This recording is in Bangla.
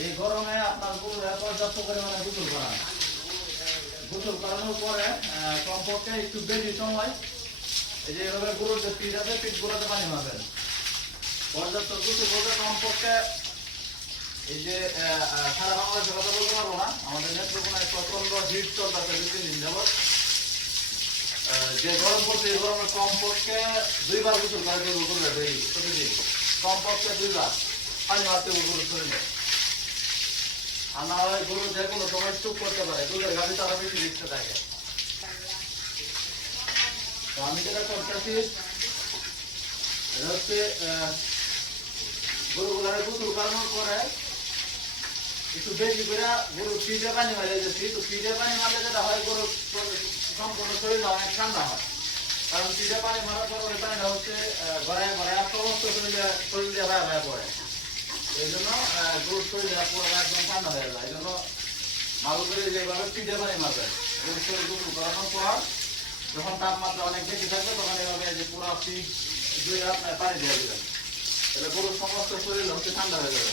এই গরমে আপনার গরুরা পর্যাপ্ত পরিমাণে গোসল করান। গোসল করানোর পরে কমপক্ষে একটু বেশি সময় এই যে এভাবে গরুর যে পিঠ আছে পিঠ গোড়াতে পানি মারবেন। পর্যাপ্ত গোসল করতে কমপক্ষে এই যে সারা বাংলাদেশের কথা বলতে পারবো না, আমাদের নেত্রকোনায় প্রচন্ড হিট চলতেছে 2-3 দিন যাবত। যে গরম পড়ছে এই গরমে কমপক্ষে 2 বার গোসল করে দেবো গরুরা প্রতিদিন, কমপক্ষে 2 বার পানি মারতে গরু শরীরে। আর না হয় গরু যে কোনো সময় চুপ করতে পারে, দুধের গাভী তারা বেশি রিস্কে থাকে। তো আমি যেটা করতেছি এটা হচ্ছে গরুগুলার গোসল করানোর পরে একটু বেশি করে গরুর পিঠে পানি মারে যাচ্ছি। তো পিঠে পানি মারলে যেটা হয় গরুর সম্পূর্ণ শরীরটা অনেক ঠান্ডা হয়, কারণ পিঠে পানি মারার পর ওই পানিটা হচ্ছে গড়ায় গড়ায় সমস্ত শরীর দিয়ে ভায়া ভায়া পড়ে। এই জন্য গরুর শরীরটা পুরো একদম ঠান্ডা হয়ে যায়। এই জন্য ভালো করে যেভাবে পিঠে পানি মারবে গরুর শরীর গোসল করানোর পর যখন তাপমাত্রা অনেক বেশি থাকবে তখন এভাবে যে পুরো পিঠ 2 হাত পানি দিয়ে দেবেন, তাহলে গরুর সমস্ত শরীর হচ্ছে ঠান্ডা হয়ে যাবে।